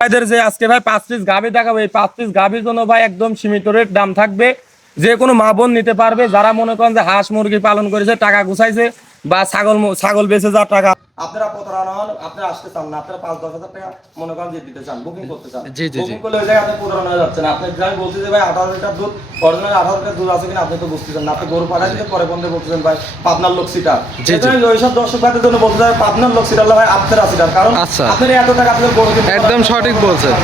ভাইদের যে আজকে ভাই 5 পিস গাভী দেখাবো, এই 5 পিস গাভীর জন্য ভাই একদম সীমিত রেট দাম থাকবে। যে কোনো মা বোন নিতে পারবে, যারা মনে করেন যে হাঁস মুরগি পালন করেছে, টাকা গুছাইছে বা ছাগল বেচে যা টাকা আপনারা প্রতারণা হন, আপনারা আসতে চান না, আপনারা 5-10 হাজার টাকা মনে করেন যে দিতে চান, বুকিং করতে চান, বুকিং করলে ওই জায়গায় আপনি প্রতারণা হয়ে যাচ্ছেন। আপনি আমি বলছি যে ভাই 18 লিটার দুধ, অরিজিনাল 18 লিটার দুধ আছে কিনা আপনি তো বুঝতেছেন না। আপনি গরু পাঠাই দিতে পরে বন্ধে বলতেছেন ভাই পাবনার লোক সিটার। ওইসব দর্শক ভাইদের জন্য বলতে চাই পাবনার লোক সিটার ভাই আপনারা সিটার, কারণ আপনারা এত টাকা আপনার গরু একদম সঠিক বলছেন।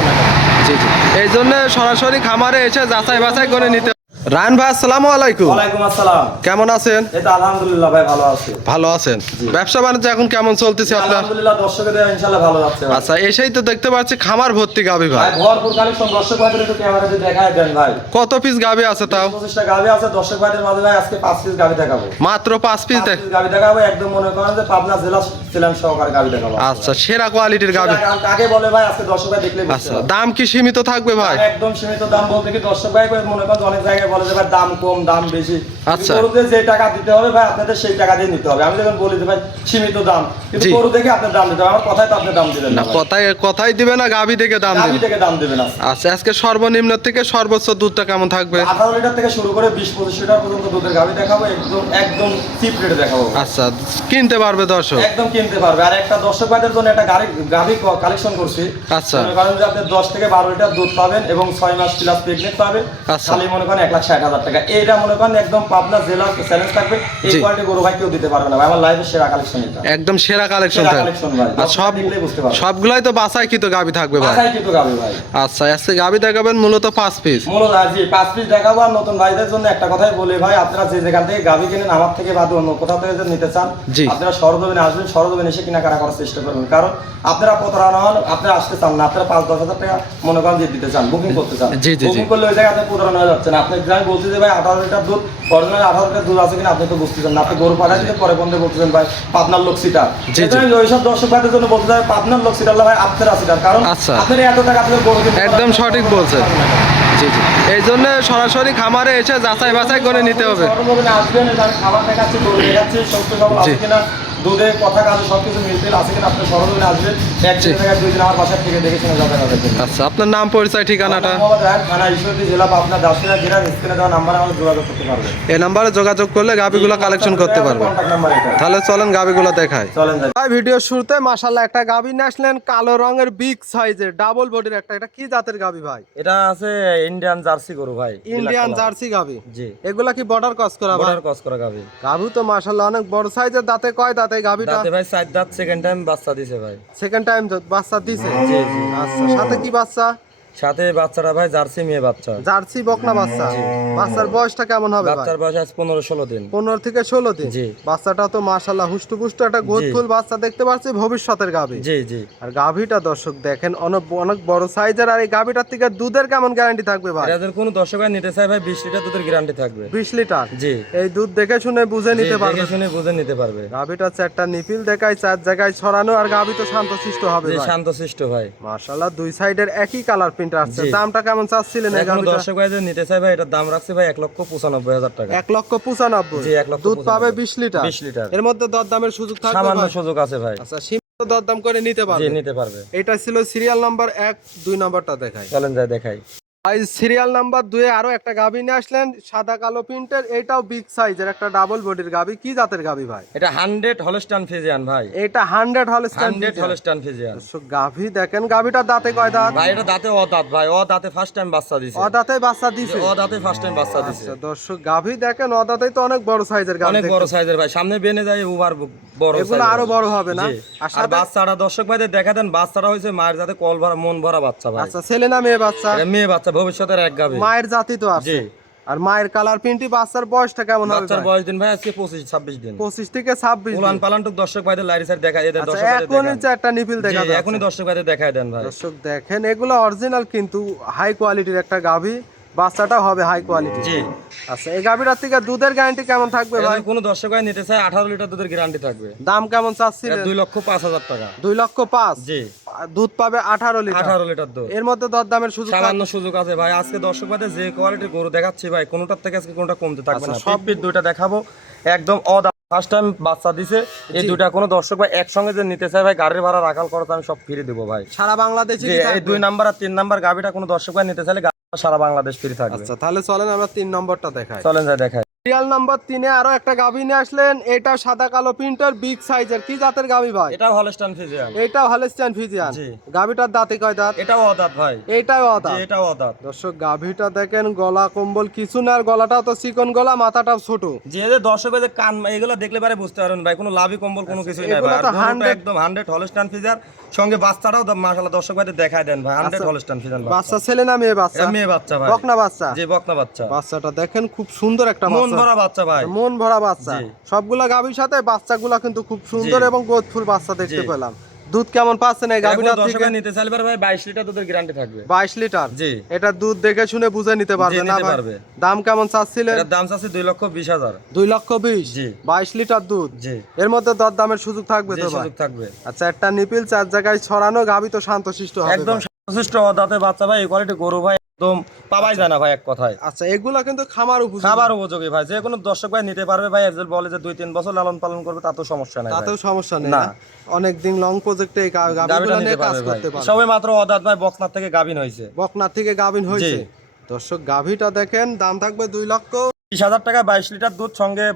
জি জি, এই জন্য সরাসরি খামারে এসে যাচাই বাছাই করে নিতে। রায়ন ভাই আসসালামু আলাইকুম। ওয়ালাইকুম আসসালাম। কেমন আছেন? এই তো আলহামদুলিল্লাহ ভাই ভালো আছি। ভালো আছেন? ব্যবসা বাণিজ্য এখন কেমন চলতেছে আপনার? আলহামদুলিল্লাহ দর্শকদের ইনশাআল্লাহ ভালো যাচ্ছে। আচ্ছা, এসেই তো দেখতে পাচ্ছি খামার ভর্তি গাভী ভাই। ভরপুর কালেকশন, দর্শক ভাইদের একটু ক্যামেরাতে দেখায় দেন ভাই। কত পিস গাভী আছে তাও? 25টা গাভী আছে দর্শক ভাইদের মাঝে ভাই। আজকে 5 পিস গাভী দেখাবো, মাত্র 5 পিস গাভী দেখাবো। একদম মনে করেন যে পাবনা জেলা ছিলেন সহকারে গাভী দেখাবো। আচ্ছা, সেরা কোয়ালিটির গাভী কাকে বলে ভাই আজকে দর্শক ভাই দেখলে বুঝতে আচ্ছা, পারবে। দাম কি সীমিত থাকবে ভাই? একদম সীমিত দাম বলতে কি দর্শক ভাই মনে করেন অনেক জায়গায় বলে যে ভাই দাম কম দাম বেশি। আচ্ছা, গরুদের যে টাকা দিতে হবে ভাই আপনাদের সেই টাকা দিয়ে নিতে হবে। আমি যখন বলি যে ভাই সীমিত দাম, কিন্তু গরু দেখে আপনার দাম দিতে হবে। আমার কথাই তো আপনি দাম দিবেন না, কথাই দিবে না, গাভী থেকে দাম দিবে। গাভী থেকে দাম দিবেন না। আচ্ছা, আজকে সর্বনিম্ন থেকে সর্বোচ্চ দুধটা কেমন থাকবে? 18 লিটার থেকে শুরু করে 20-25 লিটার পর্যন্ত দুধের গাভী দেখাবো। একদম চিপ রেটে দেখাবো। আচ্ছা, কিনতে পারবে দর্শক? একদম কিনতে পারবে। আর একটা দর্শক ভাইদের জন্য একটা গাভী কালেকশন করছি। আচ্ছা, কারণ যে আপনি 10 থেকে 12 লিটার দুধ পাবেন এবং 6 মাস প্লাস প্রেগনেন্ট পাবেন। খালি মনে করেন 1,60,000 টাকা। এইটা মনে করেন একদম পাবনা জেলা চ্যালেঞ্জ থাকবে। এই কোয়ালিটি গরু ভাই কেউ দিতে পারবে না ভাই। আমার লাইফের সেরা কালেকশন এটা। একদম সেরা কালেকশন থাকবে। আর সবগুলাই তো বাছাইকৃত গাভী থাকবে ভাই। বাছাইকৃত গাভী ভাই। আচ্ছা, আজকে গাভী দেখাবেন মূলত 5 পিস। মূলত জি 5 পিস দেখাবো। আর নতুন ভাইদের জন্য একটা কথাই বলি ভাই, আপনারা যে যেখান থেকে গাভী কিনেন, আমার থেকে বাদে অন্য কোথাও থেকে যদি নিতে চান, আপনারা সরজমিনে আসবেন, সরজমিনে এসে কেনাকাটা করার চেষ্টা করবেন। কারণ আপনারা প্রতারণা হন, আপনারা আসতে চান না, আপনারা 5-10 হাজার টাকা মনে করেন যে দিতে চান, বুকিং করতে চান, বুকিং করলে ওই জায়গায় আপনি প্রতারণা হয়ে যাচ্ছেন। আপনি আমি বলছি যে ভাই 18 লিটার দুধ, অরিজিনাল 18 লিটার দুধ আছে কিনা আপনি তো বুঝতেছেন না। আপনি গরু পাঠাই দিতে পরে বন্ধে বলতেছেন ভাই পাবনার লোক সিটার। ওইসব দর্শক ভাইদের জন্য বলতে চাই পাবনার লোক সিটার ভাই আপনারা সিটার, কারণ আপনারা এত টাকা আপনার গরু একদম সঠিক বলছেন। জি জি, এই জন্য সরাসরি খামারে এসে যাচাই বাছাই করে নিতে হবে। আসবেন, আমি খাবার দেখাচ্ছি, গরু দেখাচ্ছি, সত্য সবল আছে কিনা, দুধে কথা কাজে সবকিছু মিলতেল আছে কিনা, আপনি সরজমিনে আসবেন। একদিন থেকে 2 দিন আমার বাসার থেকে দেখে শুনে যাবেন। আচ্ছা, আপনার নাম পরিচয় ঠিকানাটা? থানা ঈশ্বরদী জেলা পাবনা দাসিনা জেলা। স্ক্রিনে দেওয়া নাম্বারে আমাদের যোগাযোগ করতে পারবেন। এই নাম্বারে যোগাযোগ করলে গাভীগুলো কালেকশন করতে পারবেন। তাহলে চলেন গাভীগুলো দেখাই। চলেন ভাই, ভিডিও শুরুতে মাশাআল্লাহ একটা গাভী নিয়ে আসলেন, কালো রঙের বিগ সাইজের ডাবল বডির একটা। এটা কি জাতের গাভী ভাই? এটা আছে ইন্ডিয়ান জার্সি গরু ভাই। ইন্ডিয়ান জার্সি গাভী। জি, এগুলা কি বর্ডার ক্রস করা? বর্ডার ক্রস করা গাভী। গাভী তো মাশাআল্লাহ অনেক বড় সাইজের। দাঁতে কয় দাঁতে গাভীটা? দাঁতে ভাই 4 দাঁত। সেকেন্ড টাইম বাচ্চা দিছে ভাই। সেকেন্ড টাইম বাচ্চা দিছে? জি জি। আচ্ছা, সাথে কি বাচ্চা? সাথে বাচ্চাটা ভাই জার্সি মেয়ে বাচ্চা। জার্সি বকনা বাচ্চা। বাচ্চার বয়সটা কেমন হবে ভাই? বাচ্চার বয়স আজ 15-16 দিন। 15 থেকে 16 দিন। জি। বাচ্চাটা তো মাশাআল্লাহ হুষ্টপুষ্ট একটা গোদফুল বাচ্চা দেখতে পাচ্ছি, ভবিষ্যতের গাভী। জি জি। আর গাভীটা দর্শক দেখেন অনেক বড় সাইজের। আর এই গাভীটার থেকে দুধের কেমন গ্যারান্টি থাকবে ভাই? এদের কোন দর্শক ভাই নিতে চায় ভাই 20 লিটার দুধের গ্যারান্টি থাকবে। 20 লিটার? জি। এই দুধ দেখে শুনে বুঝে নিতে পারবে? দেখে শুনে বুঝে নিতে পারবে। গাভীটা 4টা নিপিল দেখায়, 4 জায়গায় ছড়ানো। আর গাভী তো শান্তশিষ্ট হবে জি, ভাই। শান্তশিষ্ট ভাই। মাশাআল্লাহ, দুই সাইডের একই কালার প্রিন্ট আসছে। দামটা কেমন চাচ্ছিলেন এই গাভীটা? দর্শক ভাই নিতে চায় ভাই, এটার দাম রাখছে ভাই 1,95,000 টাকা। 1,95,000? জি, 1,95,000। দুধ পাবে 20 লিটার? 20 লিটার। এর মধ্যে দরদামের সুযোগ থাকবে? সামান্য সুযোগ আছে ভাই। আচ্ছা, সীমিত দরদাম করে নিতে পারবে? জি, নিতে পারবে। এটা ছিল সিরিয়াল নাম্বার 1, 2 নাম্বারটা দেখাই। চলেন যাই দেখাই। সিরিয়াল নাম্বার 2 এ আরো একটা গাভী নিয়ে আসলেন, সাদা কালো প্রিন্টের। এটাও বিগ সাইজের একটা ডাবল বডির গাভী। কি জাতের গাভী ভাই? এটা 100 হলস্টাইন ফ্রিজিয়ান ভাই। এটা 100 হলস্টাইন ফ্রিজিয়ান। গাভী দেখেন। গাভীটার দাঁতে কয় দাঁত ভাই? এটা দাঁতে অদাঁত ভাই। অদাঁতে ফার্স্ট টাইম বাচ্চা দিছে। অদাঁতে বাচ্চা দিছে? অদাঁতে ফার্স্ট টাইম বাচ্চা দিছে। আচ্ছা দর্শক, গাভী দেখেন অদাঁতেই তো অনেক বড় সাইজের গাভী। অনেক বড় সাইজের ভাই। সামনে বেনে যায় ওভার বড় সাইজ। এগুলো আরো বড় হবে না? আর বাচ্চাটা দর্শক ভাইদের দেখা দেন। বাচ্চাটা হইছে মায়ের জাতে কল ভরা মন ভরা বাচ্চা ভাই। আচ্ছা, ছেলে না মেয়ে বাচ্চা? মেয়ে বাচ্চা, ভবিষ্যতের এক গাভী। মায়ের জাতি তো আছে। আর মায়ের কালার প্রিন্টি। বাচ্চার বয়সটা কেমন হবে? বাচ্চার বয়স দিন ভাই আজকে 25-26 দিন। 25 থেকে 26 উলান পালানটুক দর্শক ভাইদের লাইরি সাইড দেখায় দেন। দর্শক ভাইদের এখনই 4টা নিপিল দেখা যায়। এখনই দর্শক ভাইদের দেখায় দেন ভাই। দর্শক দেখেন, এগুলো অরিজিনাল কিন্তু হাই কোয়ালিটির একটা গাভী। বাচ্চাটা হবে হাই কোয়ালিটি। জি। আচ্ছা, এই গাভীটার থেকে দুধের গ্যারান্টি কেমন থাকবে ভাই? কোন দর্শক ভাই নিতে চায় 18 লিটার দুধের গ্যারান্টি থাকবে। দাম কেমন চাচ্ছিলেন? 2,05,000 টাকা। 2,05,000? জি। দুধ পাবে 18 লিটার? 18 লিটার দুধ। এর মধ্যে দরদামের সুযোগ? সামান্য সুযোগ আছে ভাই। আজকে দর্শক ভাইদের যে কোয়ালিটির গরু দেখাচ্ছি ভাই, কোনটার থেকে আজকে কোনটা কমতে থাকবে না। সব পিট দুইটা দেখাবো একদম ফার্স্ট টাইম বাচ্চা দিছে। এই দুইটা কোনো দর্শক ভাই একসঙ্গে যে নিতে চায় ভাই, গাড়ির ভাড়া রাখাল খরচ আমি সব ফ্রি দেবো ভাই। সারা বাংলাদেশে যে এই 2 নাম্বার আর 3 নাম্বার গাবিটা কোনো দর্শক ভাই নিতে চাইলে সারা বাংলাদেশ ফ্রি থাকবে। আচ্ছা তাহলে চলেন আমরা 3 নম্বরটা দেখাই। চলেন যাই দেখাই। সিরিয়াল নাম্বার 3 এ আরো একটা গাভী নিয়ে আসলেন, এটা সাদা কালো প্রিন্টার বিগ সাইজের, কি জাতের গাভী ভাই? এটাও হলস্টাইন ফ্রিজিয়ান। এটাও হলস্টাইন ফ্রিজিয়ান। জি। গাভীটার দাঁতে কয় দাঁত? এটাও অদাঁত ভাই। এটাও আদা। জি এটাও অদাঁত। দর্শক গাভীটা দেখেন, গলা কম্বল কিছু না, আর গলাটাও তো চিকন গলা, মাথাটাও ছোট। যে দর্শক যে কান এগুলো দেখলে পারে বুঝতে পারবেন ভাই, কোনো লাভি কম্বল কোনো কিছুই নাই ভাই। এগুলো তো আর গরুটা 100 একদম 100 হলস্টাইন ফ্রিজিয়ান, সঙ্গে বাচ্চাটাও মাশাআল্লাহ দর্শক ভাই দেখায় দেন ভাই, 100 হলস্টাইন ফ্রিজিয়ান বাচ্চা ছেলে না মেয়ে বাচ্চা? মেয়ে বাচ্চা ভাই। বকনা বাচ্চা? জি বকনা বাচ্চা। বাচ্চাটা দেখেন খুব সুন্দর একটা মন বাচ্চা, ভরা বাচ্চা ভাই। মন ভরা বাচ্চা। জি। সবগুলা গাভীর সাথে বাচ্চাগুলা কিন্তু খুব সুন্দর জি। এবং গোদফুল বাচ্চা দেখতে জি। পেলাম। দুধ কেমন পাচ্ছেন এই গাভীটার দর্শক থেকে? ভাই নিতে চাইলে ভাই 22 লিটার দুধের গ্যারান্টি থাকবে। 22 লিটার? জি। এটা দুধ দেখে শুনে বুঝে নিতে পারবে জি, না নিতে ভাই? পারবে। দাম কেমন চাচ্ছিলেন? এটার দাম আছে 2,20,000। 2,20,000? জি। 22 লিটার দুধ? জি। এর মধ্যে দর দামের সুযোগ থাকবে জি তো ভাই? সুযোগ থাকবে। আচ্ছা, একটা নিপিল 4 জায়গায় ছড়ানো, গাভী তো শান্তশিষ্ট হবে একদম ভাই। সচেষ্ট দাঁতে বাচ্চা ভাই, এই কোয়ালিটি গরু ভাই একদম পাওয়াই যায় না ভাই এক কথায়। আচ্ছা, এগুলা কিন্তু খামার উপযোগী। খাবার উপযোগী ভাই, যে কোনো দর্শক ভাই নিতে পারবে ভাই। এর বলে যে 2-3 বছর লালন পালন করবে তাতেও সমস্যা নাই ভাই। তাতেও সমস্যা নেই না। না? অনেক দিন লং প্রজেক্টে এই গাভীটা গাভীগুলো নিতে নিয়ে কাজ পারবে ভাই। করতে পারবে। সবে মাত্র অদাত ভাই বক্সনার থেকে গাভিন হয়েছে। বকনা থেকে গাভীন হয়েছে। জি। দর্শক গাভীটা দেখেন, দাম থাকবে 2,20,000 20,000 টাকা, 22 লিটার দুধ, সঙ্গে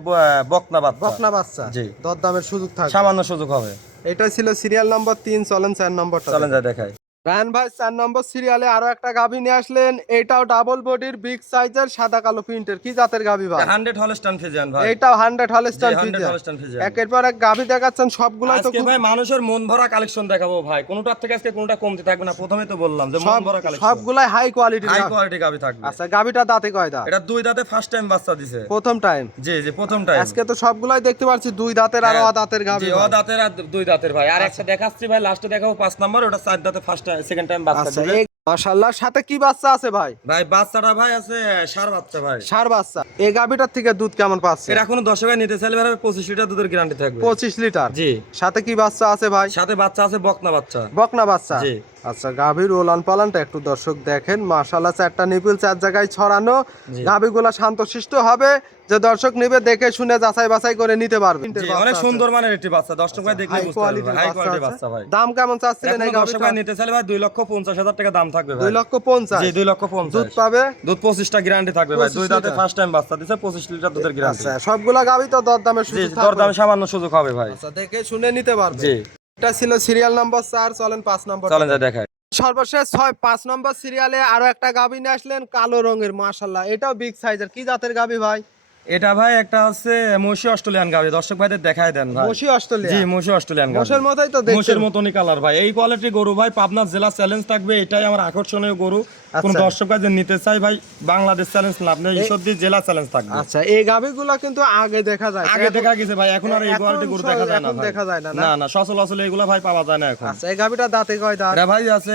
বকনা বাচ্চা। বকনা বাচ্চা। জি। দর দামের সুযোগ থাকবে। সামান্য সুযোগ হবে। এটা ছিল সিরিয়াল নাম্বার 3। চলেন 4 নম্বরটা। চলেন যাই দেখাই। রায়হান ভাই 4 নম্বর সিরিয়ালে আরো একটা গাভী নিয়ে আসলেন, এটাও ডাবল বডির বিগ সাইজের সাদা কালো প্রিন্টের, কি জাতের গাভী ভাই? 100 হলস্টাইন ফ্রিজিয়ান ভাই। এটাও 100 হলস্টাইন জি, 100 ফ্রিজিয়ান। Holstein Friesian. একের পর এক গাভী দেখাচ্ছেন, সবগুলাই তো আজকে ভাই মানুষের মন ভরা কালেকশন দেখাবো ভাই, কোনটার থেকে আজকে কোনটা কমতে থাকবে না। প্রথমে তো বললাম যে মন ভরা কালেকশন, সবগুলাই হাই কোয়ালিটির। হাই কোয়ালিটি গাভি থাকবে। আচ্ছা, গাভীটা দাঁতে কয় দাঁত? এটা 2 দাঁতে ফার্স্ট টাইম বাচ্চা দিছে। প্রথম টাইম? জি জি প্রথম টাইম। আজকে তো সবগুলাই দেখতে পাচ্ছি 2 দাঁতের আর হ্যাঁ। দাঁতের গাভী। জি ও দাঁতের আর 2 দাঁতের ভাই। আর একটা দেখাচ্ছি ভাই, লাস্টে দেখাবো 5 নাম্বার, ওটা 4 দাঁতে ফার্স্ট সেকেন্ড টাইম বাচ্চা আচ্ছা, দিবে। এই মাশাআল্লাহ, সাথে কি বাচ্চা আছে ভাই? ভাই বাচ্চাটা ভাই আছে ষাঁড় বাচ্চা ভাই। ষাঁড় বাচ্চা। এই গাভীটার থেকে দুধ কেমন পাচ্ছে? এটা কোনো দর্শক ভাই নিতে চাইলে ভাই 25 লিটার দুধের গ্যারান্টি থাকবে। 25 লিটার? জি। সাথে কি বাচ্চা আছে ভাই? সাথে বাচ্চা আছে বকনা বাচ্চা। বকনা বাচ্চা? জি। আচ্ছা, গাভীর ওলান পালানটা একটু দর্শক দেখেন, মাশাআল্লাহ 4টা নিপিল 4 জায়গায় ছড়ানো। জি। গাভীগুলা শান্তশিষ্ট হবে, যে দর্শক নেবে দেখে শুনে যাচাই বাছাই করে নিতে পারবে। জি, অনেক সুন্দর মানের একটি বাচ্চা, দর্শক ভাই দেখলে বুঝতে পারবে। হাই কোয়ালিটি বাচ্চা ভাই। দাম কেমন চাচ্ছিলেন এই এখন দর্শক গাভীটা? ভাই নিতে চাইলে ভাই 2,50,000 টাকা দাম থাকবে ভাই। 2,50,000? জি 2,50,000। দুধ পাবে? দুধ 25টা গ্যারান্টি থাকবে ভাই। 25 2 দাঁতে লিটার? ফার্স্ট টাইম বাচ্চা দিছে, 25 লিটার দুধের গ্যারান্টি। আচ্ছা, সবগুলা গাভী তো দরদামের জি সুযোগ দর থাকবে? দামে সামান্য সুযোগ হবে ভাই। আচ্ছা, দেখে শুনে নিতে পারবে। জি। এটা ছিল সিরিয়াল নাম্বার 4। চলেন 5 নম্বর। চলেন যা দেখাই। সর্বশেষ 5 নম্বর সিরিয়ালে আরো একটা গাভী নিয়ে আসলেন, কালো রঙের, মাশাআল্লাহ এটাও বিগ সাইজের, কি জাতের গাভী ভাই? এটা ভাই একটা হচ্ছে মশি অস্ট্রেলিয়ান গাভি, দর্শক ভাইদের দেখায় দেন ভাই। মশি অস্ট্রেলিয়া? জি মশি অস্ট্রেলিয়ান গাভি। মোষের মতোই তো দেখতে। মোষের মতনই কালার ভাই। এই কোয়ালিটি গরু ভাই পাবনা জেলা চ্যালেঞ্জ থাকবে, এটাই আমার আকর্ষণীয় গরু। কোন আচ্ছা। দর্শক ভাই যে নিতে চাই ভাই, বাংলাদেশ চ্যালেঞ্জ না, আপনি ঈশ্বরদী জেলা চ্যালেঞ্জ থাকবে। আচ্ছা, এই গাভীগুলা কিন্তু আগে দেখা যায়? আগে দেখা গেছে ভাই, এখন আর এই এখন কোয়ালিটি গরু দেখা যায় না এখন ভাই। দেখা যায় না, না? না না সচরাচর এগুলা ভাই পাওয়া যায় না এখন। আচ্ছা, এই গাভীটা দাঁতে কয় দাঁত? এটা ভাই আছে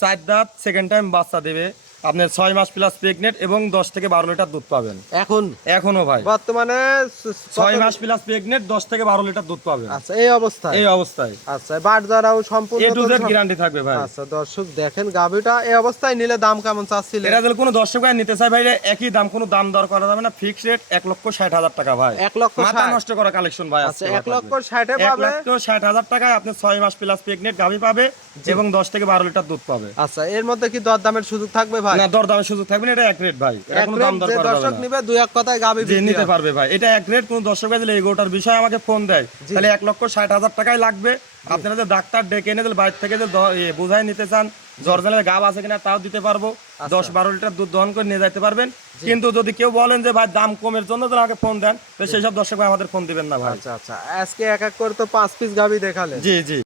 4 দাঁত, সেকেন্ড টাইম বাচ্চা দেবে। আপনার 6 মাস প্লাস প্রেগনেন্ট এবং 10 থেকে 12 লিটার দুধ পাবেন এখন এখনো ভাই। বর্তমানে 6 মাস প্লাস প্রেগনেন্ট, 10 থেকে 12 লিটার দুধ পাবেন আচ্ছা, এই অবস্থায়? এই অবস্থায়। আচ্ছা, বাট দ্বারাও সম্পূর্ণ এ টু জেড গ্যারান্টি থাকবে ভাই। আচ্ছা, দর্শক দেখেন গাভীটা এই অবস্থায় নিলে দাম কেমন চাচ্ছিলেন? এটা যদি কোনো দর্শক ভাই নিতে চায় ভাই, একই দাম, কোনো দাম দর করা যাবে না, ফিক্সড রেট 1,60,000 টাকা ভাই। 1,60,000? মাথা নষ্ট করা কালেকশন ভাই। আচ্ছা, 1,60,000 পাবে? 1,60,000 টাকায় আপনি 6 মাস প্লাস প্রেগনেন্ট গাভী পাবে এবং 10 থেকে 12 লিটার দুধ পাবে। আচ্ছা, এর মধ্যে কি দরদামের সুযোগ থাকবে ভাই? না দরদামের সুযোগ থাকবে না, এটা এক রেট ভাই। এটা কোনো দাম দর যে করা যাবে দর্শক না। নিবে দুই এক কথায় গাভী যে বিক্রি নিতে হবে। পারবে ভাই, এটা এক রেট। কোন দর্শক ভাই যদি এই গরুটার বিষয়ে আমাকে ফোন দেয়, তাহলে 1,60,000 টাকাই লাগবে। আপনারা যে ডাক্তার ডেকে এনে দিলে বাইরে থেকে যে বুঝাই নিতে চান, জর্জালের গাব আছে কিনা তাও দিতে পারবো। 10-12 লিটার দুধ দহন করে নিয়ে যাইতে পারবেন। কিন্তু যদি কেউ বলেন যে ভাই দাম কমের জন্য যদি আমাকে ফোন দেন, তো সেই সব দর্শক ভাই আমাদের ফোন দিবেন না ভাই। আচ্ছা আচ্ছা, আজকে এক এক করে তো 5 পিস গাভী দেখালেন। জি জি।